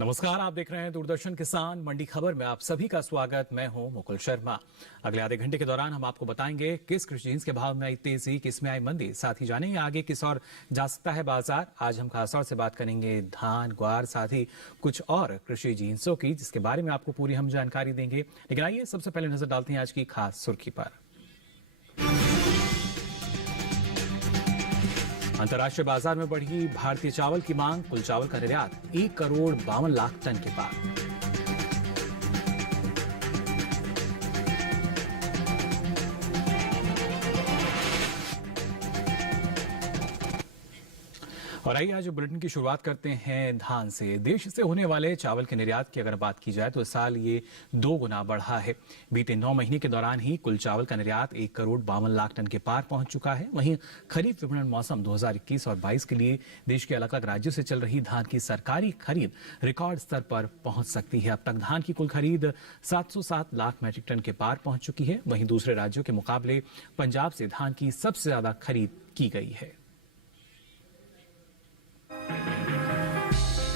नमस्कार, आप देख रहे हैं दूरदर्शन किसान मंडी खबर में आप सभी का स्वागत। मैं हूं मुकुल शर्मा। अगले आधे घंटे के दौरान हम आपको बताएंगे किस कृषि जिन्स के भाव में आई तेजी, किस में आई मंदी, साथ ही जानेंगे आगे किस और जा सकता है बाजार। आज हम खासतौर से बात करेंगे धान, ग्वार, साथ ही कुछ और कृषि जिन्सों की, जिसके बारे में आपको पूरी हम जानकारी देंगे। लेकिन आइए सबसे पहले नजर डालते हैं आज की खास सुर्खी पर। अंतर्राष्ट्रीय बाजार में बढ़ी भारतीय चावल की मांग, कुल चावल का निर्यात 1,52,00,000 टन के पार। और आइए आज बुलेटिन की शुरुआत करते हैं धान से। देश से होने वाले चावल के निर्यात की अगर बात की जाए तो इस साल ये 2 गुना बढ़ा है। बीते 9 महीने के दौरान ही कुल चावल का निर्यात 1,52,00,000 टन के पार पहुंच चुका है। वहीं खरीफ विपणन मौसम 2021 और 22 के लिए देश के अलग अलग राज्यों से चल रही धान की सरकारी खरीद रिकॉर्ड स्तर पर पहुंच सकती है। अब तक धान की कुल खरीद 707 लाख मीट्रिक टन के पार पहुंच चुकी है। वहीं दूसरे राज्यों के मुकाबले पंजाब से धान की सबसे ज्यादा खरीद की गई है।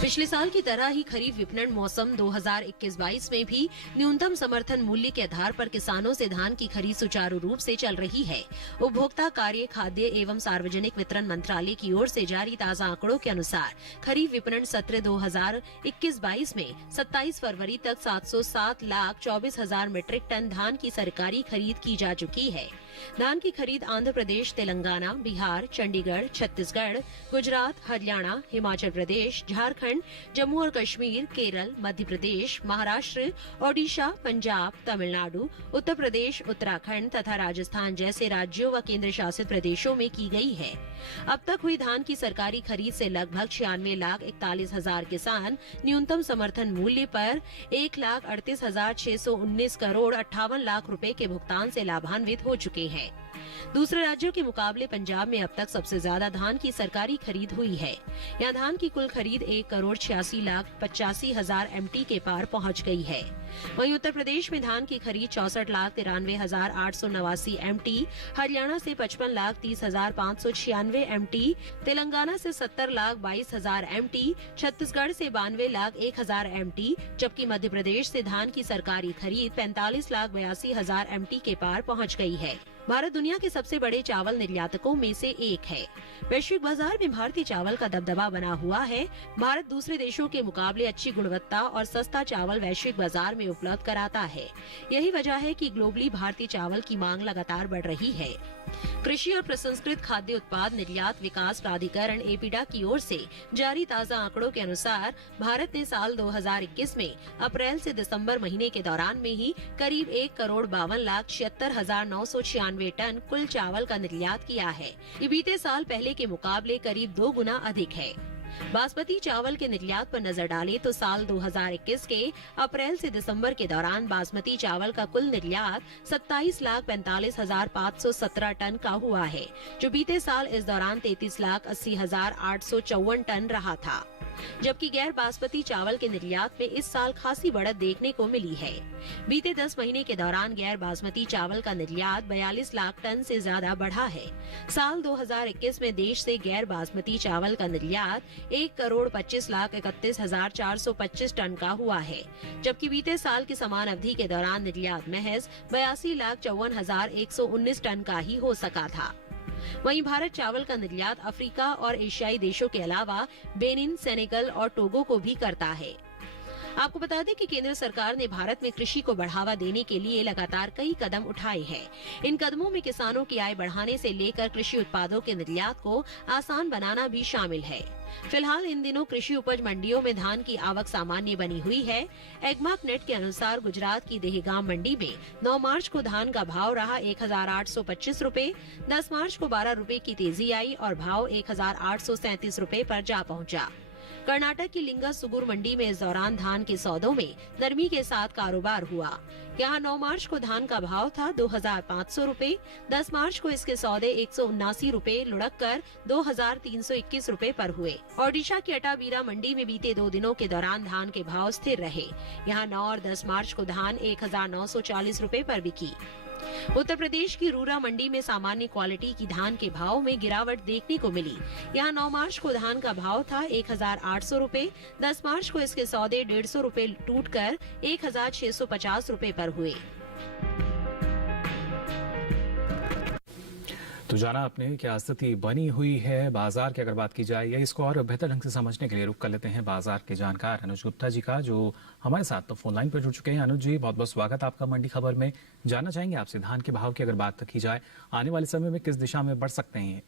पिछले साल की तरह ही खरीफ विपणन मौसम 2021-22 में भी न्यूनतम समर्थन मूल्य के आधार पर किसानों से धान की खरीद सुचारू रूप से चल रही है। उपभोक्ता कार्य, खाद्य एवं सार्वजनिक वितरण मंत्रालय की ओर से जारी ताजा आंकड़ों के अनुसार खरीफ विपणन सत्र 2021-22 में 27 फरवरी तक 707,24,000 मीट्रिक टन धान की सरकारी खरीद की जा चुकी है। धान की खरीद आंध्र प्रदेश, तेलंगाना, बिहार, चंडीगढ़, छत्तीसगढ़, गुजरात, हरियाणा, हिमाचल प्रदेश, झारखंड, जम्मू और कश्मीर, केरल, मध्य प्रदेश, महाराष्ट्र, ओडिशा, पंजाब, तमिलनाडु, उत्तर प्रदेश, उत्तराखंड तथा राजस्थान जैसे राज्यों व केंद्र शासित प्रदेशों में की गई है। अब तक हुई धान की सरकारी खरीद से लगभग 96,41,000 किसान न्यूनतम समर्थन मूल्य पर 1,38,619 करोड़ 58 लाख रुपए के भुगतान से लाभान्वित हो चुके हैं। दूसरे राज्यों के मुकाबले पंजाब में अब तक सबसे ज्यादा धान की सरकारी खरीद हुई है। यहाँ धान की कुल खरीद 1,86,85,000 MT के पार पहुँच गई है। वहीं उत्तर प्रदेश में धान की खरीद 64,93,889 MT, हरियाणा से 55,30,596 MT, तेलंगाना से 70,22,000 MT, छत्तीसगढ़ से 92,01,000 MT, जबकि मध्य प्रदेश से धान की सरकारी खरीद 45,82,000 MT के पार पहुँच गई है। भारत दुनिया के सबसे बड़े चावल निर्यातकों में से एक है। वैश्विक बाजार में भारतीय चावल का दबदबा बना हुआ है। भारत दूसरे देशों के मुकाबले अच्छी गुणवत्ता और सस्ता चावल वैश्विक बाजार में उपलब्ध कराता है। यही वजह है कि ग्लोबली भारतीय चावल की मांग लगातार बढ़ रही है। कृषि और प्रसंस्कृत खाद्य उत्पाद निर्यात विकास प्राधिकरण एपीडा की ओर से जारी ताजा आंकड़ों के अनुसार भारत ने साल 2021 में अप्रैल से दिसंबर महीने के दौरान में ही करीब 1,52,76,996 टन कुल चावल का निर्यात किया है। ये बीते साल पहले के मुकाबले करीब 2 गुना अधिक है। बासमती चावल के निर्यात पर नजर डालें तो साल 2021 के अप्रैल से दिसंबर के दौरान बासमती चावल का कुल निर्यात 27,45,517 टन का हुआ है, जो बीते साल इस दौरान 33,80,854 टन रहा था। जबकि गैर बासमती चावल के निर्यात में इस साल खासी बढ़त देखने को मिली है। बीते 10 महीने के दौरान गैर बासमती चावल का निर्यात 42 लाख टन से ज्यादा बढ़ा है। साल 2021 में देश से गैर बासमती चावल का निर्यात 1,25,31,425 टन का हुआ है, जबकि बीते साल की समान अवधि के दौरान निर्यात महज 82,54,119 टन का ही हो सका था। वहीं भारत चावल का निर्यात अफ्रीका और एशियाई देशों के अलावा बेनिन, सेनेगल और टोगो को भी करता है। आपको बता दें कि केंद्र सरकार ने भारत में कृषि को बढ़ावा देने के लिए लगातार कई कदम उठाए हैं। इन कदमों में किसानों की आय बढ़ाने से लेकर कृषि उत्पादों के निर्यात को आसान बनाना भी शामिल है। फिलहाल इन दिनों कृषि उपज मंडियों में धान की आवक सामान्य बनी हुई है। एगमार्क नेट के अनुसार गुजरात की देहगाम मंडी में 9 मार्च को धान का भाव रहा 1,825 रूपए, 10 मार्च को 12 रूपए की तेजी आई और भाव 1,837 रूपए पर जा पहुंचा। कर्नाटक की लिंगा सुगुर मंडी में इस दौरान धान के सौदों में नरमी के साथ कारोबार हुआ। यहाँ 9 मार्च को धान का भाव था 2,500 रूपए, 10 मार्च को इसके सौदे 179 रूपए लुढ़क कर 2,321 रूपए पर हुए। ओडिशा की अटाबीरा मंडी में बीते 2 दिनों के दौरान धान के भाव स्थिर रहे। यहाँ 9 और 10 मार्च को धान 1,940 रूपए पर बिकी। उत्तर प्रदेश की रूरा मंडी में सामान्य क्वालिटी की धान के भाव में गिरावट देखने को मिली। यहां 9 मार्च को धान का भाव था 1,800 रूपए, 10 मार्च को इसके सौदे 150 रूपए टूटकर 1,650 रूपए पर हुए। तो जाना आपने क्या स्थिति बनी हुई है बाजार की अगर बात की जाए, या इसको और बेहतर ढंग से समझने के लिए रुक कर लेते हैं बाजार के जानकार अनुज गुप्ता जी का, जो हमारे साथ तो फोन लाइन पर जुड़ चुके हैं। अनुज जी, बहुत बहुत स्वागत आपका मंडी खबर में। जानना चाहेंगे आपसे धान के भाव की अगर बात की जाए, आने वाले समय में किस दिशा में बढ़ सकते हैं?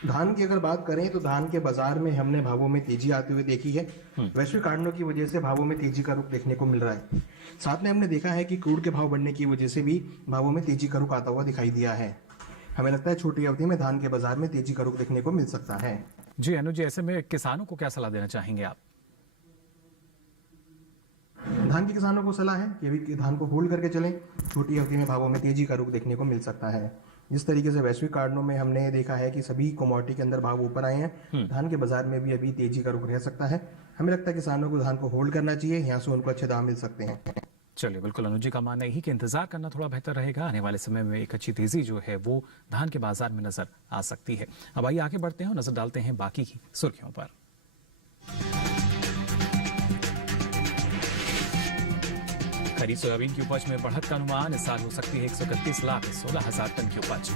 धान की अगर बात करें तो धान के बाजार में हमने भावों में तेजी आते हुए देखी है। वैश्विक कारणों की वजह से भावों में तेजी का रुख देखने को मिल रहा है। साथ में हमने देखा है कि क्रूड के भाव बढ़ने की वजह से भी भावों में तेजी का रुख आता हुआ दिखाई दिया है। हमें लगता है छोटी अवधि में धान के बाजार में तेजी का रुख देखने को मिल सकता है। जी अनुज जी, ऐसे में किसानों को क्या सलाह देना चाहेंगे आप? धान के किसानों को सलाह है कि अभी धान को होल्ड करके चलें। छोटी अवधि में भावों में तेजी का रुख देखने को मिल सकता है। जिस तरीके से वैश्विक कारणों में हमने देखा है कि सभी कमोडिटी के अंदर भाव ऊपर आए हैं, धान के बाजार में भी अभी तेजी का रुख रह सकता है। हमें लगता है किसानों को धान को होल्ड करना चाहिए, यहाँ से उनको अच्छे दाम मिल सकते हैं। चलिए, बिल्कुल अनुज जी का मानना यही कि इंतजार करना थोड़ा बेहतर रहेगा। आने वाले समय में एक अच्छी तेजी जो है वो धान के बाजार में नजर आ सकती है। अब आइए आगे बढ़ते हैं और नजर डालते हैं बाकी की सुर्खियों पर। खरीफ सोयाबीन की उपज में बढ़त का अनुमान, इस साल हो सकती है 131,16,000 टन की उपज।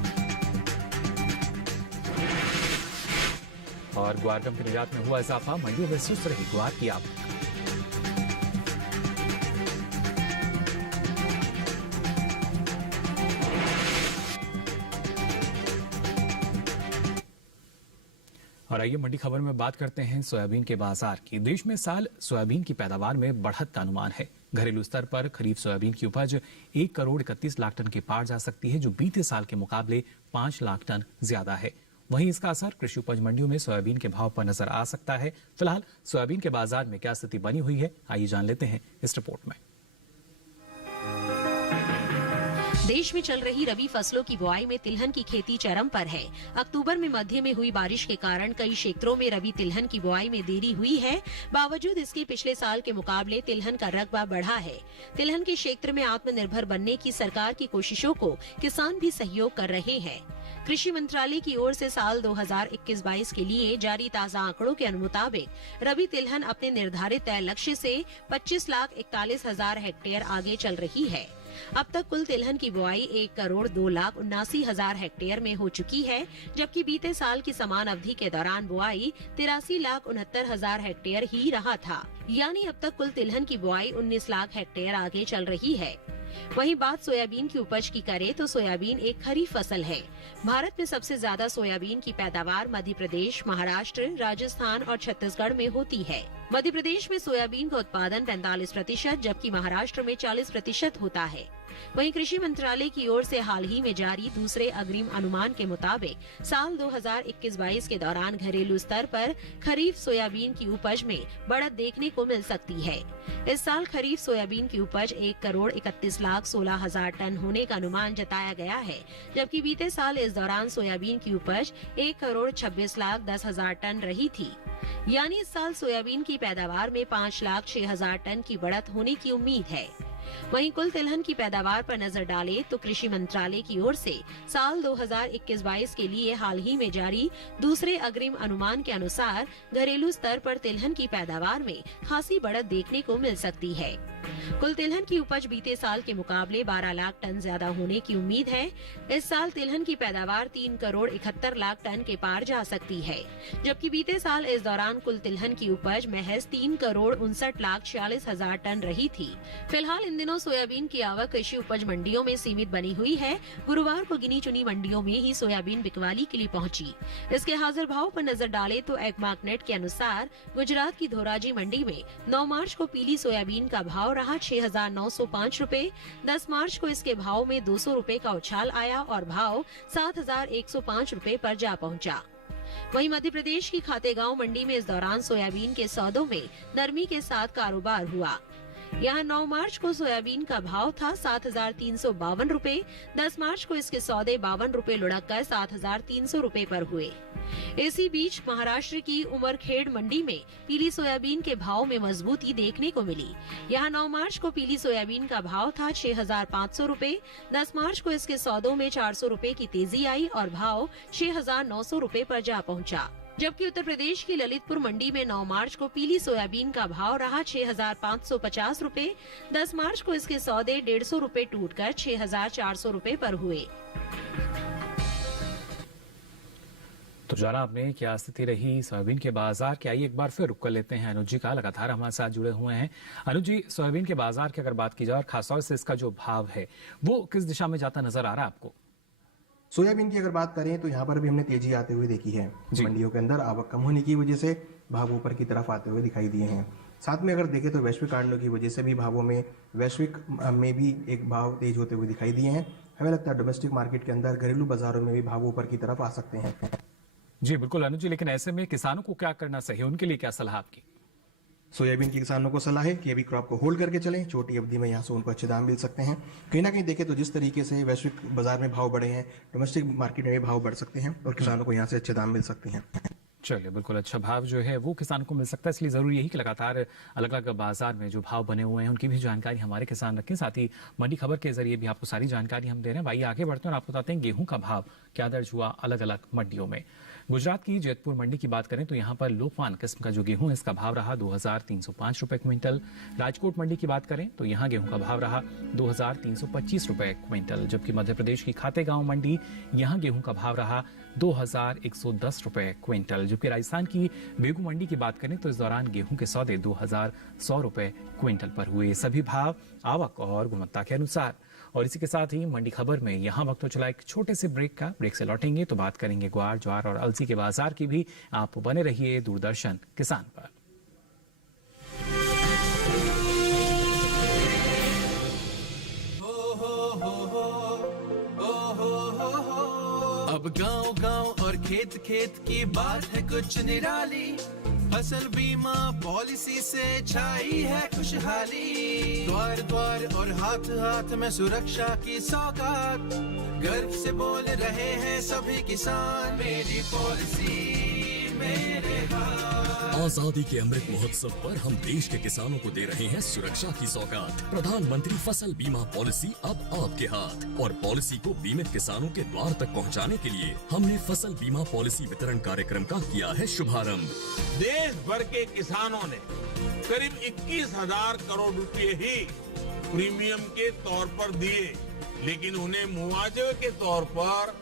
और ग्वार गम के निर्यात में हुआ इजाफा, मंडियों में सुस्त रही ग्वार की आवक। और आइए मंडी खबर में बात करते हैं सोयाबीन के बाजार की। देश में साल सोयाबीन की पैदावार में बढ़त का अनुमान है। घरेलू स्तर पर खरीफ सोयाबीन की उपज 1,31,00,000 टन के पार जा सकती है, जो बीते साल के मुकाबले 5 लाख टन ज्यादा है। वहीं इसका असर कृषि उपज मंडियों में सोयाबीन के भाव पर नजर आ सकता है। फिलहाल सोयाबीन के बाजार में क्या स्थिति बनी हुई है, आइए जान लेते हैं इस रिपोर्ट में। देश में चल रही रबी फसलों की बुआई में तिलहन की खेती चरम पर है। अक्टूबर में मध्य में हुई बारिश के कारण कई क्षेत्रों में रबी तिलहन की बुआई में देरी हुई है। बावजूद इसके पिछले साल के मुकाबले तिलहन का रकबा बढ़ा है। तिलहन के क्षेत्र में आत्मनिर्भर बनने की सरकार की कोशिशों को किसान भी सहयोग कर रहे हैं। कृषि मंत्रालय की ओर से साल 2021-22 के लिए जारी ताजा आंकड़ों के मुताबिक रबी तिलहन अपने निर्धारित तय लक्ष्य से 25,41,000 हेक्टेयर आगे चल रही है। अब तक कुल तिलहन की बुआई 1,02,79,000 हेक्टेयर में हो चुकी है, जबकि बीते साल की समान अवधि के दौरान बुआई 83,69,000 हेक्टेयर ही रहा था। यानी अब तक कुल तिलहन की बुआई 19 लाख हेक्टेयर आगे चल रही है। वहीं बात सोयाबीन की उपज की करें तो सोयाबीन एक खरीफ फसल है। भारत में सबसे ज्यादा सोयाबीन की पैदावार मध्य प्रदेश, महाराष्ट्र, राजस्थान और छत्तीसगढ़ में होती है। मध्य प्रदेश में सोयाबीन का उत्पादन 45%, जबकि महाराष्ट्र में 40% होता है। वहीं कृषि मंत्रालय की ओर से हाल ही में जारी दूसरे अग्रिम अनुमान के मुताबिक साल 2021-22 के दौरान घरेलू स्तर पर खरीफ सोयाबीन की उपज में बढ़त देखने को मिल सकती है। इस साल खरीफ सोयाबीन की उपज 1,31,16,000 टन होने का अनुमान जताया गया है, जबकि बीते साल इस दौरान सोयाबीन की उपज 1,26,10,000 टन रही थी। यानी इस साल सोयाबीन की पैदावार में 5,06,000 टन की बढ़त होने की उम्मीद है। वहीं कुल तिलहन की पैदावार पर नजर डालें तो कृषि मंत्रालय की ओर से साल 2021-22 के लिए हाल ही में जारी दूसरे अग्रिम अनुमान के अनुसार घरेलू स्तर पर तिलहन की पैदावार में खासी बढ़त देखने को मिल सकती है। कुल तिलहन की उपज बीते साल के मुकाबले 12 लाख टन ज्यादा होने की उम्मीद है। इस साल तिलहन की पैदावार 3,71,00,000 टन के पार जा सकती है, जबकि बीते साल इस दौरान कुल तिलहन की उपज महज 3,59,46,000 टन रही थी। फिलहाल इन दिनों सोयाबीन की आवक कृषि उपज मंडियों में सीमित बनी हुई है। गुरुवार को गिनी चुनी मंडियों में ही सोयाबीन बिकवाली के लिए पहुंची। इसके हाजिर भाव पर नजर डालें तो एगमार्कनेट के अनुसार गुजरात की धोराजी मंडी में 9 मार्च को पीली सोयाबीन का भाव रहा 6,905 रूपए। 10 मार्च को इसके भाव में 200 रूपए का उछाल आया और भाव 7,105 रूपए पर जा पहुंचा। वहीं मध्य प्रदेश की खातेगांव मंडी में इस दौरान सोयाबीन के सौदों में नरमी के साथ कारोबार हुआ। यहाँ 9 मार्च को सोयाबीन का भाव था 7,352 रूपए। 10 मार्च को इसके सौदे 52 रूपए लुढ़क कर 7,300 रूपए पर हुए। इसी बीच महाराष्ट्र की उमरखेड़ मंडी में पीली सोयाबीन के भाव में मजबूती देखने को मिली। यहां 9 मार्च को पीली सोयाबीन का भाव था 6,500 रूपए। 10 मार्च को इसके सौदों में 400 रूपए की तेजी आई और भाव 6,900 रूपए पर जा पहुंचा। जबकि उत्तर प्रदेश की ललितपुर मंडी में 9 मार्च को पीली सोयाबीन का भाव रहा 6,550 रूपए। 10 मार्च को इसके सौदे 150 रूपए टूटकर 6,400 रूपए पर हुए। तो जाना आपने क्या स्थिति रही सोयाबीन के बाजार की। आइए एक बार फिर रुक कर लेते हैं अनुज जी का, लगातार हमारे साथ जुड़े हुए हैं। अनुज जी, सोयाबीन के बाजार की अगर बात की जाए और खासतौर से इसका जो भाव है वो किस दिशा में जाता नजर आ रहा है आपको? सोयाबीन की अगर बात करें तो यहाँ पर भी हमने तेजी आते हुए देखी है। मंडियों के अंदर आवक कम होने की वजह से भाव ऊपर की तरफ आते हुए दिखाई दिए हैं। साथ में अगर देखें तो वैश्विक कारणों की वजह से भी भावों में वैश्विक में भी एक भाव तेज होते हुए दिखाई दिए हैं। हमें लगता है डोमेस्टिक मार्केट के अंदर घरेलू बाजारों में भी भाव ऊपर की तरफ आ सकते हैं। जी बिल्कुल अनुज जी, लेकिन ऐसे में किसानों को क्या करना चाहिए, उनके लिए क्या सलाह आपकी? सोयाबीन के किसानों को सलाह है कि अभी क्रॉप को होल्ड करके चलें। छोटी अवधि में यहाँ से उनको अच्छे दाम मिल सकते हैं। कहीं ना कहीं देखें तो जिस तरीके से वैश्विक बाजार में भाव बढ़े हैं, डोमेस्टिक मार्केट में भी भाव बढ़ सकते हैं और किसानों को यहाँ से अच्छे दाम मिल सकते हैं। चलिए, बिल्कुल अच्छा भाव जो है वो किसानों को मिल सकता है, इसलिए जरूरी यही कि लगातार अलग अलग बाजार में जो भाव बने हुए हैं उनकी भी जानकारी हमारे किसान रखें। साथ ही मंडी खबर के जरिए भी आपको सारी जानकारी हम दे रहे हैं। भाई आगे बढ़ते हैं और आपको बताते हैं गेहूं का भाव क्या दर्ज हुआ अलग अलग मंडियों में। गुजरात की जैतपुर मंडी की बात करें तो यहाँ पर लोकवान किस्म का जो गेहूं है इसका भाव रहा 2,305 रुपए क्विंटल। राजकोट मंडी की बात करें तो यहाँ गेहूं का भाव रहा 2,325 रुपए क्विंटल। जबकि मध्य प्रदेश की खातेगांव मंडी, यहाँ गेहूं का भाव रहा 2,110 रुपए क्विंटल। जबकि राजस्थान की बेगू मंडी की बात करें तो इस दौरान गेहूं के सौदे 2,100 रुपए क्विंटल पर हुए। सभी भाव आवक और गुणवत्ता के अनुसार। और इसी के साथ ही मंडी खबर में यहाँ वक्त तो चला एक छोटे से ब्रेक का। ब्रेक से लौटेंगे तो बात करेंगे ग्वार, ज्वार और अलसी के बाजार की भी। आप बने रहिए दूरदर्शन किसान पर। अब गांव गांव और खेत खेत की बात है कुछ निराली। फसल बीमा पॉलिसी से छाई है खुशहाली। द्वार द्वार और हाथ हाथ में सुरक्षा की सौगात। गर्व से बोल रहे हैं सभी किसान, मेरी पॉलिसी मेरे हाथ। आजादी के अमृत महोत्सव पर हम देश के किसानों को दे रहे हैं सुरक्षा की सौगात। प्रधानमंत्री फसल बीमा पॉलिसी अब आपके हाथ। और पॉलिसी को बीमित किसानों के द्वार तक पहुंचाने के लिए हमने फसल बीमा पॉलिसी वितरण कार्यक्रम का किया है शुभारंभ। देश भर के किसानों ने करीब 21,000 करोड़ रुपए ही प्रीमियम के तौर पर दिए, लेकिन उन्हें मुआवजे के तौर पर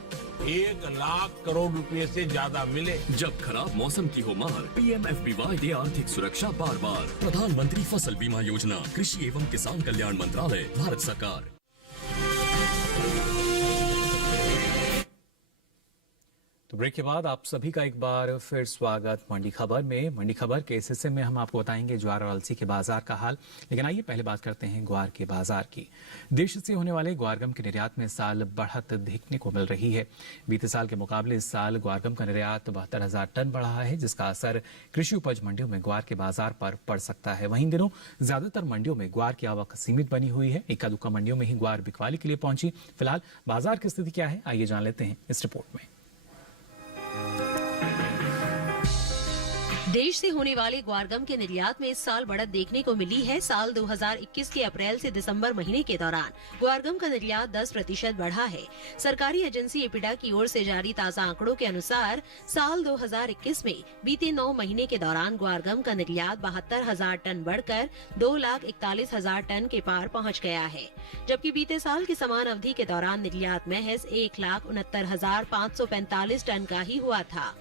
1,00,000 करोड़ रुपए से ज्यादा मिले। जब खराब मौसम की हो मार, PMFBY दे आर्थिक सुरक्षा बार बार। प्रधानमंत्री फसल बीमा योजना, कृषि एवं किसान कल्याण मंत्रालय, भारत सरकार। तो ब्रेक के बाद आप सभी का एक बार फिर स्वागत मंडी खबर में। मंडी खबर के इस हिस्से में हम आपको बताएंगे ज्वार और अलसी के बाजार का हाल। लेकिन आइए पहले बात करते हैं ग्वार के बाजार की। देश से होने वाले ग्वारगम के निर्यात में इस साल बढ़त देखने को मिल रही है। बीते साल के मुकाबले इस साल ग्वारगम का निर्यात 72,000 टन बढ़ा है, जिसका असर कृषि उपज मंडियों में ग्वार के बाजार पर पड़ सकता है। वहीं इन दिनों ज्यादातर मंडियों में ग्वार की आवक सीमित बनी हुई है। इक्का दुक्का मंडियों में ही ग्वार बिकवाली के लिए पहुंची। फिलहाल बाजार की स्थिति क्या है, आइए जान लेते हैं इस रिपोर्ट में। देश से होने वाले ग्वारगम के निर्यात में इस साल बढ़त देखने को मिली है। साल 2021 के अप्रैल से दिसंबर महीने के दौरान ग्वारगम का निर्यात 10% बढ़ा है। सरकारी एजेंसी एपिडा की ओर से जारी ताजा आंकड़ों के अनुसार साल 2021 में बीते 9 महीने के दौरान ग्वारगम का निर्यात 72,000 टन बढ़कर 2,41,000 टन के पार पहुंच गया है। जबकि बीते साल की समान अवधि के दौरान निर्यात महज 1,69,545 टन का ही हुआ था।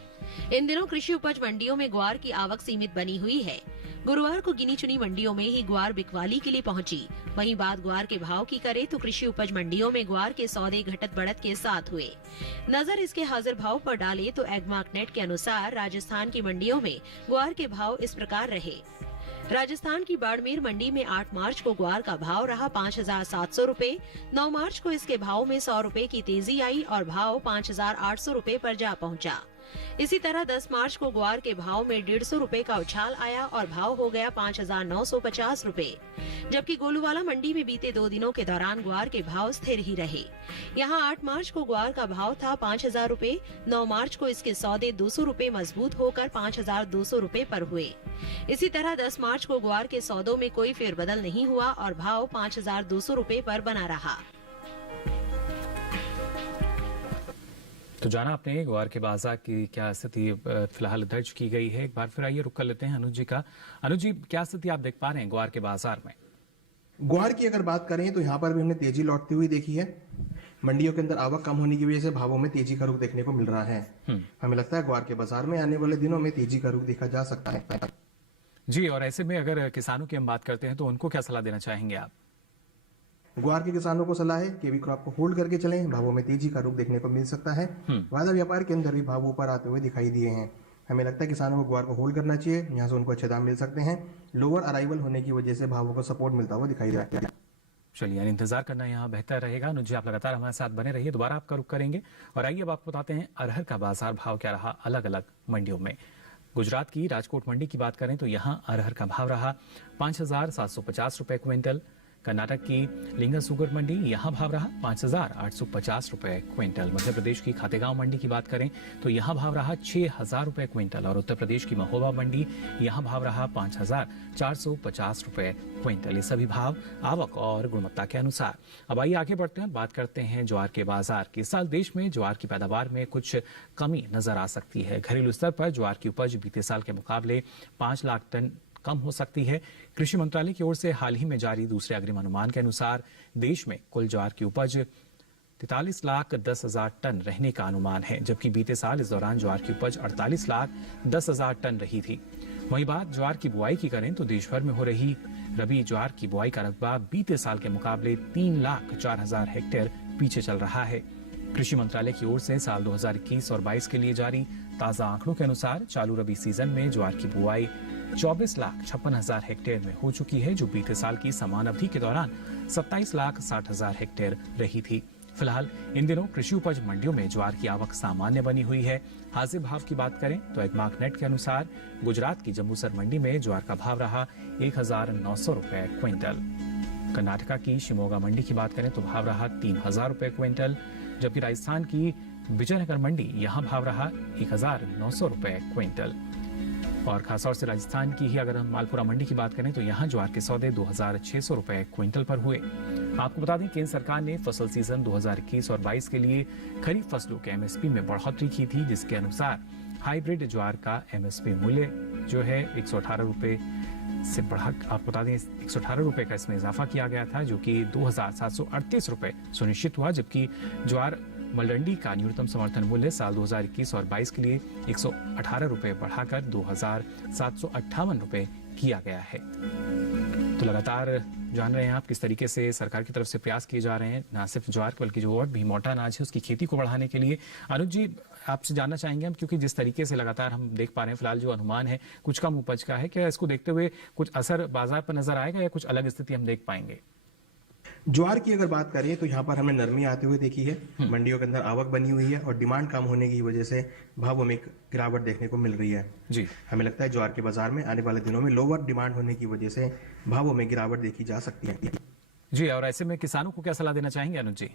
इन दिनों कृषि उपज मंडियों में ग्वार की आवक सीमित बनी हुई है। गुरुवार को गिनी चुनी मंडियों में ही ग्वार बिकवाली के लिए पहुंची। वहीं बात ग्वार के भाव की करें तो कृषि उपज मंडियों में ग्वार के सौदे घटत बढ़त के साथ हुए। नजर इसके हाजिर भाव पर डाले तो एग्मार्कनेट के अनुसार राजस्थान की मंडियों में ग्वार के भाव इस प्रकार रहे। राजस्थान की बाड़मेर मंडी में 8 मार्च को ग्वार का भाव रहा 5,700 रूपए। 9 मार्च को इसके भाव में 100 रूपए की तेजी आई और भाव 5,800 रूपए पर जा पहुंचा। इसी तरह 10 मार्च को ग्वार के भाव में 150 रुपए का उछाल आया और भाव हो गया 5,950 रुपए, जबकि गोलूवाला मंडी में बीते 2 दिनों के दौरान ग्वार के भाव स्थिर ही रहे। यहां 8 मार्च को ग्वार का भाव था 5,000 रुपए, 9 मार्च को इसके सौदे 200 रुपए मजबूत होकर 5,200 रुपए पर हुए। इसी तरह 10 मार्च को ग्वार के सौदों में कोई फेरबदल नहीं हुआ और भाव 5,200 रुपए पर बना रहा। तो जाना आपने ग्वार के बाजार की क्या स्थिति फिलहाल दर्ज की गई है। एक बार फिर आइए रुक कर लेते हैं अनुज जी का। अनुज जी, क्या स्थिति आप देख पा रहे हैं ग्वार के बाजार में? ग्वार की अगर बात करें तो यहाँ पर भी हमने तेजी लौटती हुई देखी है। मंडियों के अंदर आवक कम होने की वजह से भावों में तेजी का रुख देखने को मिल रहा है। हमें लगता है ग्वार के बाजार में आने वाले दिनों में तेजी का रुख देखा जा सकता है। जी, और ऐसे में अगर किसानों की हम बात करते हैं तो उनको क्या सलाह देना चाहेंगे आप? ग्वार के किसानों को सलाह है कि अभी क्रॉप को होल्ड करके चलें, भावों में तेजी का रुख देखने को मिल सकता है। वायदा व्यापार के अंदर भी भाव ऊपर आते हुए दिखाई दिए हैं। हमें लगता है किसानों को ग्वार को होल्ड करना चाहिए, यहाँ से उनको अच्छे दाम मिल सकते हैं। लोअर अराइवल होने की वजह से भावों को सपोर्ट मिलता हुआ दिखाई दे रहा है। चलिए, यानी इंतजार करना यहाँ बेहतर रहेगा। अनुज जी, आप लगातार हमारे साथ बने रहिए, दोबारा आपका रुख करेंगे। और आइए अब आपको बताते हैं अरहर का बाजार भाव क्या रहा अलग अलग मंडियों में। गुजरात की राजकोट मंडी की बात करें तो यहाँ अरहर का भाव रहा 5,750 रुपए क्विंटल। कर्नाटक की लिंगा सुगर मंडी यहाँ भाव रहा 5,850 रुपए क्विंटल। मध्य प्रदेश की खातेगांव मंडी की बात करें तो यहाँ भाव रहा 6,000 रुपए क्विंटल। और उत्तर प्रदेश की महोबा मंडी यहाँ भाव रहा 5,450 रुपए क्विंटल। ये सभी भाव आवक और गुणवत्ता के अनुसार। अब आइए आगे बढ़ते हैं, बात करते हैं ज्वार के बाजार की। इस साल देश में ज्वार की पैदावार में कुछ कमी नजर आ सकती है। घरेलू स्तर पर ज्वार की उपज बीते साल के मुकाबले 5 लाख टन कम हो सकती है। कृषि मंत्रालय की ओर से हाल ही में जारी दूसरे अग्रिम अनुमान के अनुसार देश में कुल ज्वार की उपज 43,10,000 टन रहने का अनुमान है, जबकि बीते साल इस दौरान ज्वार की उपज 48,10,000 टन रही थी। वहीं बात ज्वार की बुआई की करें तो देश भर में हो रही रबी ज्वार की बुआई का रकबा बीते साल के मुकाबले 3,04,000 हेक्टेयर पीछे चल रहा है। कृषि मंत्रालय की ओर से साल 2021 और 22 के लिए जारी ताजा आंकड़ों के अनुसार चालू रबी सीजन में ज्वार की बुआई 24,56,000 हेक्टेयर में हो चुकी है, जो बीते साल की समान अवधि के दौरान 27,60,000 हेक्टेयर रही थी। फिलहाल इन दिनों कृषि उपज मंडियों में ज्वार की आवक सामान्य बनी हुई है। हाजिर भाव की बात करें तो एगमार्क नेट के अनुसार गुजरात की जम्बूसर मंडी में ज्वार का भाव रहा 1,900 रुपए क्विंटल। कर्नाटका की शिमोगा मंडी की बात करें तो भाव रहा 3,000 रुपए क्विंटल, जबकि राजस्थान की विजयनगर मंडी यहाँ भाव रहा 1,900 रुपए क्विंटल। और खासतौर से राजस्थान की ही अगर हम मालपुरा मंडी की बात करें तो यहाँ ज्वार के सौदे 2,600 रुपए क्विंटल पर हुए। आपको बता दें केंद्र सरकार ने फसल सीजन 2021 और 22 के लिए खरीफ फसलों के एमएसपी में बढ़ोतरी की थी, जिसके अनुसार हाइब्रिड ज्वार का एमएसपी मूल्य जो है 118 रुपए से बढ़ा, आपको बता दें 118 रुपए का इसमें इजाफा किया गया था, जो कि 2,738 रुपए सुनिश्चित हुआ। जबकि ज्वार मलडंडी का न्यूनतम समर्थन मूल्य साल 2021 और 22 के लिए 118 रुपए बढ़ाकर 2,758 रुपए किया गया है। तो लगातार जान रहे हैं आप किस तरीके से सरकार की तरफ से प्रयास किए जा रहे हैं, न सिर्फ ज्वार बल्कि जो और भी मोटा अनाज है उसकी खेती को बढ़ाने के लिए। अनुज जी, आपसे जानना चाहेंगे हम, क्योंकि जिस तरीके से लगातार हम देख पा रहे हैं फिलहाल जो अनुमान है कुछ कम उपज का है, क्या इसको देखते हुए कुछ असर बाजार पर नजर आएगा या कुछ अलग स्थिति हम देख पाएंगे? ज्वार की अगर बात करें तो यहाँ पर हमें नरमी आते हुए देखी है। मंडियों के अंदर आवक बनी हुई है और डिमांड कम होने की वजह से भावों में गिरावट देखने को मिल रही है। जी, हमें लगता है ज्वार के बाजार में आने वाले दिनों में लोअर डिमांड होने की वजह से भावों में गिरावट देखी जा सकती है। जी, और ऐसे में किसानों को क्या सलाह देना चाहेंगे अनुज जी?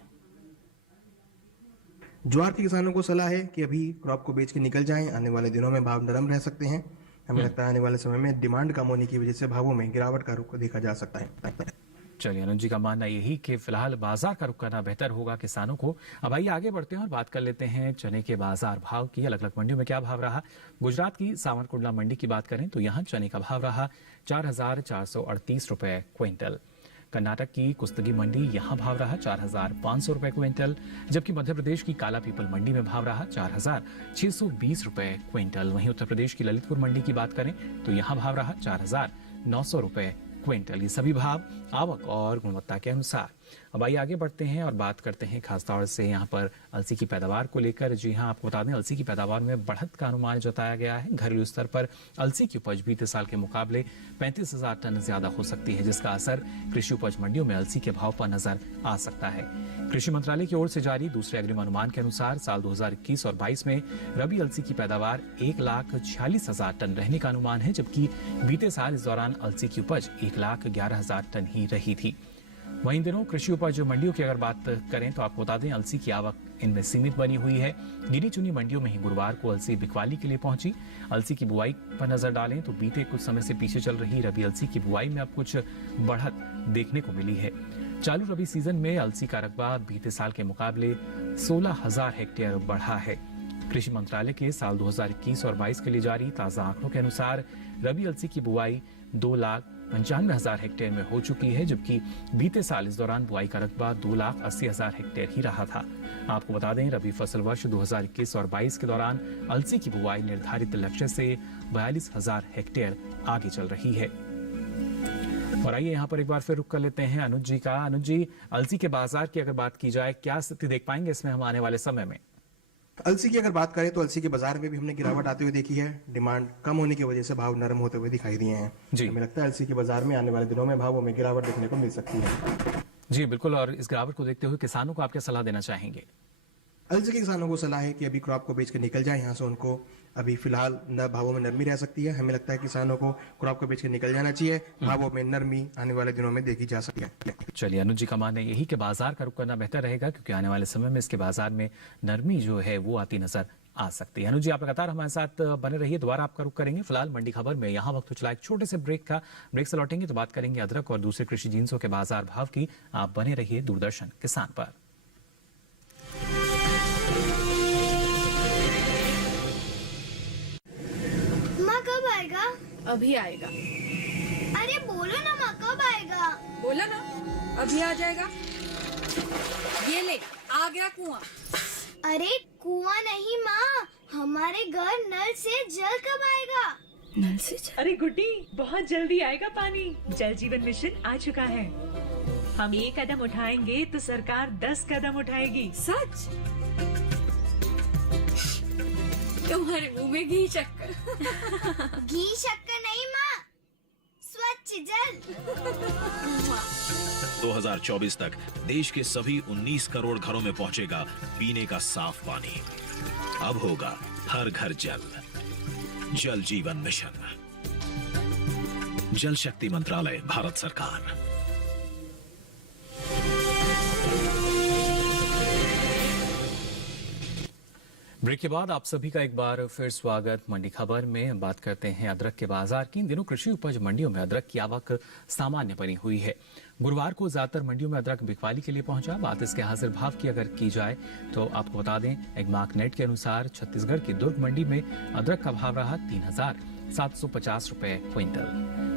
ज्वार के किसानों को सलाह है कि अभी क्रॉप को बेच के निकल जाएं, आने वाले दिनों में भाव नरम रह सकते हैं। हमें लगता है आने वाले समय में डिमांड कम होने की वजह से भावों में गिरावट का रुख देखा जा सकता है। चलिए, अनुज जी का मानना यही कि फिलहाल बाजार का रुख करना बेहतर होगा किसानों को। अब आइए आगे बढ़ते हैं और बात कर लेते हैं चने के बाजार भाव की। अलग अलग मंडियों में क्या भाव रहा। गुजरात की सावरकुंडला मंडी की बात करें तो यहाँ चने का भाव रहा 4,438 रुपए क्विंटल। कर्नाटक की कुस्तगी मंडी यहाँ भाव रहा 4,500 रुपए क्विंटल, जबकि मध्य प्रदेश की काला पीपल मंडी में भाव रहा 4,620 रुपए क्विंटल। वहीं उत्तर प्रदेश की ललितपुर मंडी की बात करें तो यहाँ भाव रहा 4,900 रुपए क्विंटल। ये सभी भाव आवक और गुणवत्ता के अनुसार। अब आइए आगे बढ़ते हैं और बात करते हैं खासतौर से यहाँ पर अलसी की पैदावार को लेकर। जी हाँ, आपको बता दें अलसी की पैदावार में बढ़त का अनुमान जताया गया है। घरेलू स्तर पर अलसी की उपज बीते साल के मुकाबले 35,000 टन ज्यादा हो सकती है, जिसका असर कृषि उपज मंडियों में अलसी के भाव पर नजर आ सकता है। कृषि मंत्रालय की ओर से जारी दूसरे अग्रिम अनुमान के अनुसार साल 2021 और 22 में रबी अलसी की पैदावार 1,46,000 टन रहने का अनुमान है, जबकि बीते साल इस दौरान अलसी की उपज 1,11,000 टन ही रही थी। वहीं इन दिनों कृषि उपज मंडियों की अगर बात करें तो आपको बता दें अलसी की आवक इनमें सीमित बनी हुई है। गिनी चुनी मंडियों में ही गुरुवार को अलसी बिकवाली के लिए पहुंची। अलसी की बुआई पर नजर डालें तो बीते कुछ समय से पीछे चल रही रबी अलसी की बुआई में अब कुछ बढ़त देखने को मिली है। चालू रबी सीजन में अलसी का रकबा बीते साल के मुकाबले 16,000 हेक्टेयर बढ़ा है। कृषि मंत्रालय के साल 2021 और 22 के लिए जारी ताजा आंकड़ों के अनुसार रबी अलसी की बुआई 2,95,000 हेक्टेयर में हो चुकी है, जबकि बीते साल इस दौरान बुआई का रकबा 2,80,000 हेक्टेयर ही रहा था। आपको बता दें रबी फसल वर्ष 2021 और 22 के दौरान अलसी की बुआई निर्धारित लक्ष्य से 42,000 हेक्टेयर आगे चल रही है। और आइए यहाँ पर एक बार फिर रुक कर लेते हैं अनुज जी का। अनुज जी, अलसी के बाजार की अगर बात की जाए, क्या स्थिति देख पाएंगे इसमें हम आने वाले समय में? अलसी की अगर बात करें तो अलसी के बाजार में भी हमने गिरावट आते हुए देखी है। डिमांड कम होने की वजह से भाव नरम होते हुए दिखाई दिए हैं। जी। हमें लगता है अलसी के बाजार में आने वाले दिनों में भावों में गिरावट देखने को मिल सकती है। जी बिल्कुल, और इस गिरावट को देखते हुए किसानों को आप क्या सलाह देना चाहेंगे? अलसी के किसानों को सलाह है कि अभी क्रॉप को बेच के निकल जाए यहाँ से। उनको अभी फिलहाल भावों में नरमी रह सकती है। हमें लगता है किसानों को क्रॉप को बेच के निकल जाना चाहिए। भावों में नरमी आने वाले दिनों में देखी जा सकती है। चलिए, अनुज जी का मानना यही कि बाजार का रुख करना बेहतर रहेगा, क्योंकि आने वाले समय में इसके बाजार में नरमी जो है वो आती नजर आ सकती है। अनुज जी, आप लगातार हमारे साथ बने रहिए, दोबारा आपका रुख करेंगे। फिलहाल मंडी खबर में यहाँ वक्त चला एक छोटे से ब्रेक का। ब्रेक से लौटेंगे तो बात करेंगे अदरक और दूसरे कृषि जिन्सों के बाजार भाव की। आप बने रहिए दूरदर्शन किसान पर। माँ कब आएगा? अभी आएगा। अरे बोलो ना माँ कब आएगा? बोला ना अभी आ जाएगा। ये ले आ गया कुआं। अरे कुआं नहीं माँ, हमारे घर नल से जल कब आएगा? नल से जल? अरे गुड्डी, बहुत जल्दी आएगा पानी। जल जीवन मिशन आ चुका है। हम 1 कदम उठाएंगे तो सरकार 10 कदम उठाएगी। सच? तुम्हारे मुंह में घी शक्कर। घी शक्कर नहीं माँ, स्वच्छ जल। 2024 तक देश के सभी 19 करोड़ घरों में पहुंचेगा पीने का साफ पानी। अब होगा हर घर जल। जल जीवन मिशन, जल शक्ति मंत्रालय, भारत सरकार। ब्रेक के बाद आप सभी का एक बार फिर स्वागत। मंडी खबर में बात करते हैं अदरक के बाजार की। इन दिनों कृषि उपज मंडियों में अदरक की आवक सामान्य बनी हुई है। गुरुवार को ज्यादातर मंडियों में अदरक बिकवाली के लिए पहुंचा। बात इसके हाजिर भाव की अगर की जाए तो आपको बता दें एगमार्क नेट के अनुसार छत्तीसगढ़ की दुर्ग मंडी में अदरक का भाव रहा 3,750 रुपए क्विंटल।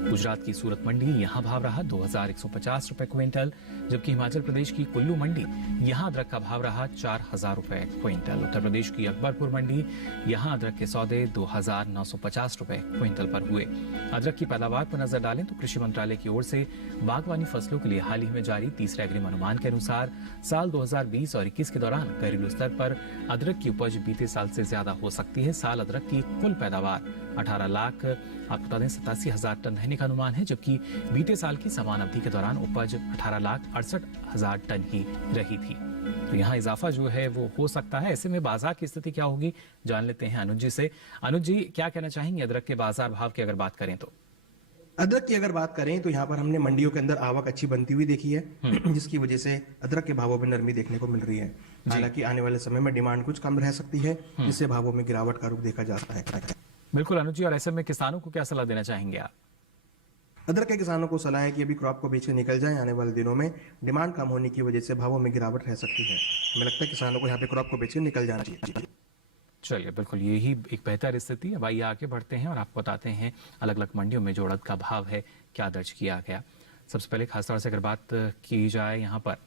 गुजरात की सूरत मंडी यहाँ भाव रहा 2,150 रुपए क्विंटल, जबकि हिमाचल प्रदेश की कुल्लू मंडी यहाँ अदरक का भाव रहा 4,000 रुपए क्विंटल। उत्तर प्रदेश की अकबरपुर मंडी यहाँ अदरक के सौदे 2,950 रुपए क्विंटल पर हुए। अदरक की पैदावार पर नजर डालें तो कृषि मंत्रालय की ओर से बागवानी फसलों के लिए हाल ही में जारी तीसरे अग्रिम अनुमान के अनुसार साल 2020 और 21 के दौरान घरेलू स्तर पर अदरक की उपज बीते साल से ज्यादा हो सकती है। साल अदरक की कुल पैदावार 18,87,000 टन रहने का अनुमान है, जबकि बीते साल की समान अवधि के दौरान उपज 18,68,000 टन ही रही थी। तो यहाँ इजाफा जो है वो हो सकता है। ऐसे में बाजार की स्थिति क्या होगी जान लेते हैं अनुज जी से। अनुज जी, क्या कहना चाहेंगे अदरक के बाजार भाव की अगर बात करें तो? अदरक की अगर बात करें तो यहाँ पर हमने मंडियों के अंदर आवक अच्छी बनती हुई देखी है, जिसकी वजह से अदरक के भावों में नरमी देखने को मिल रही है। हालांकि आने वाले समय में डिमांड कुछ कम रह सकती है, जिससे भावों में गिरावट का रुख देखा जाता है। बिल्कुल अनुज जी, और ऐसे में किसानों को क्या सलाह देना चाहेंगे आप? अदरक के किसानों को सलाह है कि अभी क्रॉप को बेच के निकल जाएं। आने वाले दिनों में डिमांड कम होने की वजह से भावों में गिरावट रह सकती है। हमें लगता है किसानों को यहाँ पे क्रॉप को बेच के निकल जाना चाहिए। चलिए, बिल्कुल यही एक बेहतर स्थिति है। आइए आगे बढ़ते हैं और आपको बताते हैं अलग अलग मंडियों में जो उड़द का भाव है क्या दर्ज किया गया। सबसे पहले खासतौर से अगर बात की जाए यहाँ पर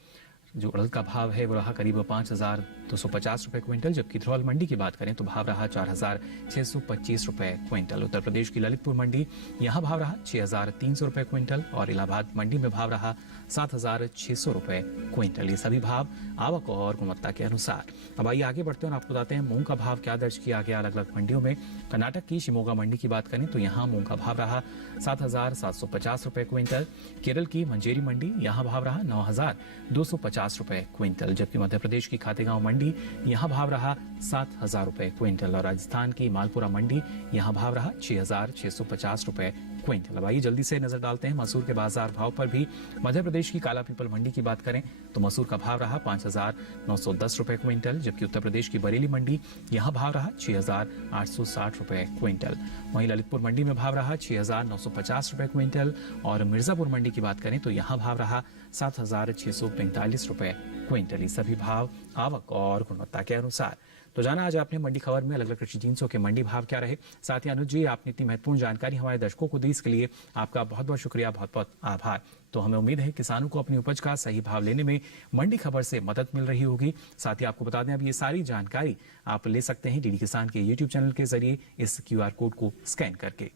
जो उड़द का भाव है वो रहा करीब 5,250 रुपए क्विंटल, जबकि ध्रोल मंडी की बात करें तो भाव रहा 4,625 रुपए क्विंटल। उत्तर प्रदेश की ललितपुर मंडी, यहाँ भाव रहा 6,300 रुपए क्विंटल और इलाहाबाद मंडी में भाव रहा 7,600 रुपए क्विंटल। ये सभी भाव आवक और गुणवत्ता के अनुसार। अब आइए आगे बढ़ते हैं और आपको बताते हैं मूंग का भाव क्या दर्ज किया गया अलग अलग मंडियों में। कर्नाटक की शिमोगा मंडी की बात करें तो यहाँ मूंग का भाव रहा 7,750 रुपए क्विंटल। केरल की मंजेरी मंडी, यहाँ भाव रहा 9,250 रुपए क्विंटल, जबकि मध्य प्रदेश की खातेगांव मंडी, यहाँ भाव रहा 7,000 रुपए क्विंटल और राजस्थान की मालपुरा मंडी, यहाँ भाव रहा 6,650 रुपए क्विंटल। अब आइए जल्दी से नजर डालते हैं मसूर के बाजार भाव पर भी। मध्य प्रदेश की काला पीपल मंडी की बात करें तो मसूर का भाव रहा 5,910 रुपए क्विंटल, जबकि उत्तर प्रदेश की बरेली मंडी, यहाँ भाव रहा 6,860 रुपए क्विंटल। वहीं ललितपुर मंडी में भाव रहा 6,950 रुपए क्विंटल और मिर्जापुर मंडी की बात करें तो यहाँ भाव रहा 7,645 रुपए क्विंटल। ये सभी भाव आवक और गुणवत्ता के अनुसार। तो जाना आज आपने मंडी खबर में अलग अलग कृषि जिंसों के मंडी भाव क्या रहे। साथ ही अनुज जी, आपने इतनी महत्वपूर्ण जानकारी हमारे दर्शकों को दी, इसके लिए आपका बहुत बहुत शुक्रिया, बहुत बहुत आभार। तो हमें उम्मीद है किसानों को अपनी उपज का सही भाव लेने में मंडी खबर से मदद मिल रही होगी। साथ ही आपको बता दें अब ये सारी जानकारी आप ले सकते हैं डीडी किसान के यूट्यूब चैनल के जरिए इस QR कोड को स्कैन करके।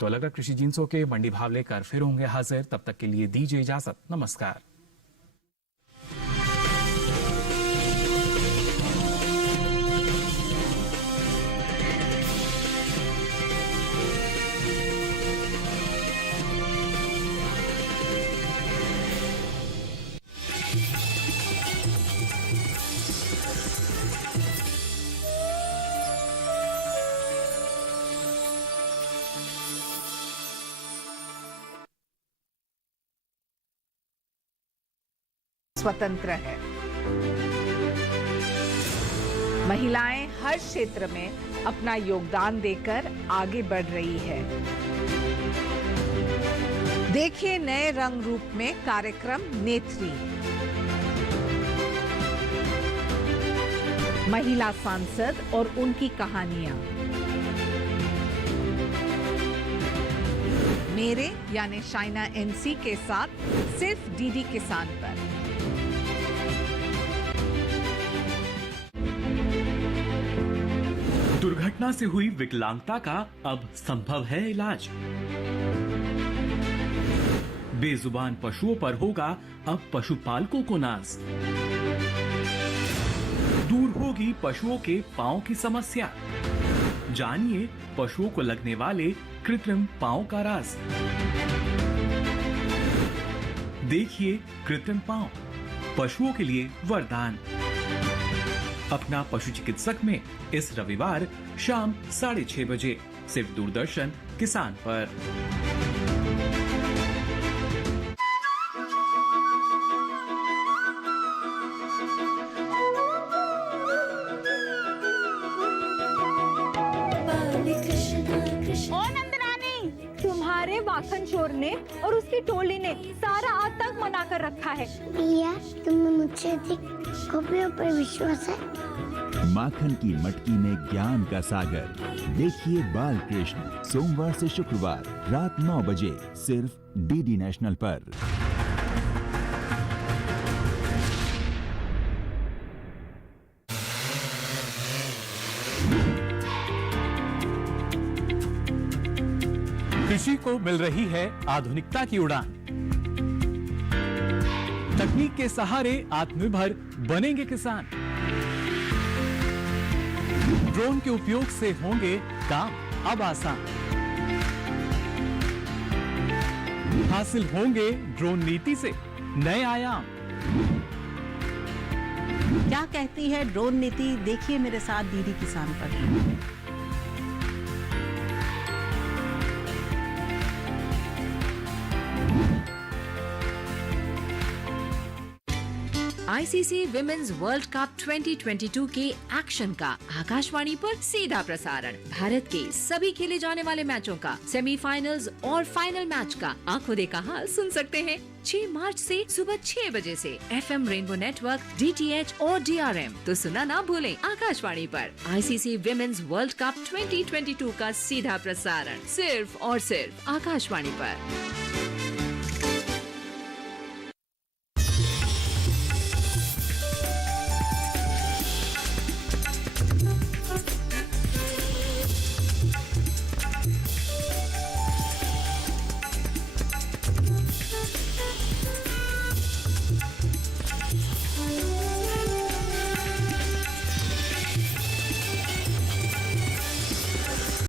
तो अलग अलग कृषि जिंसों के मंडी भाव लेकर फिर होंगे हाजिर, तब तक के लिए दीजिए इजाजत, नमस्कार। स्वतंत्र है। महिलाएं हर क्षेत्र में अपना योगदान देकर आगे बढ़ रही है। देखिए नए रंग रूप में कार्यक्रम नेत्री। महिला सांसद और उनकी कहानियां मेरे यानी शाइना NC के साथ सिर्फ डीडी किसान पर। दुर्घटना से हुई विकलांगता का अब संभव है इलाज। बेजुबान पशुओं पर होगा अब पशुपालकों को नाज। दूर होगी पशुओं के पांव की समस्या। जानिए पशुओं को लगने वाले कृत्रिम पांव का राज। देखिए कृत्रिम पांव, पशुओं के लिए वरदान। अपना पशु चिकित्सक में इस रविवार शाम 6:30 बजे सिर्फ दूरदर्शन किसान पर। तुम्हारे माखन चोर ने और उसकी टोली ने सारा आतंक मना कर रखा है। भैया, तुम्हें मुझसे अधिक कॉपियों पर विश्वास है। माखन की मटकी में ज्ञान का सागर। देखिए बाल कृष्ण सोमवार से शुक्रवार रात 9 बजे सिर्फ डीडी नेशनल पर। कृषि को मिल रही है आधुनिकता की उड़ान। तकनीक के सहारे आत्मनिर्भर बनेंगे किसान। ड्रोन के उपयोग से होंगे काम अब आसान। हासिल होंगे ड्रोन नीति से नए आयाम। क्या कहती है ड्रोन नीति, देखिए मेरे साथ डीडी किसान पर। आईसीसी विमेन्स वर्ल्ड कप 2022 के एक्शन का आकाशवाणी पर सीधा प्रसारण। भारत के सभी खेले जाने वाले मैचों का सेमीफाइनल्स और फाइनल मैच का आंखों देखा हाल सुन सकते हैं 6 मार्च से सुबह 6 बजे से FM रेनबो नेटवर्क, DTH और DRM। तो सुना ना भूलें आकाशवाणी पर आईसीसी विमेन्स वर्ल्ड कप 2022 का सीधा प्रसारण सिर्फ और सिर्फ आकाशवाणी पर।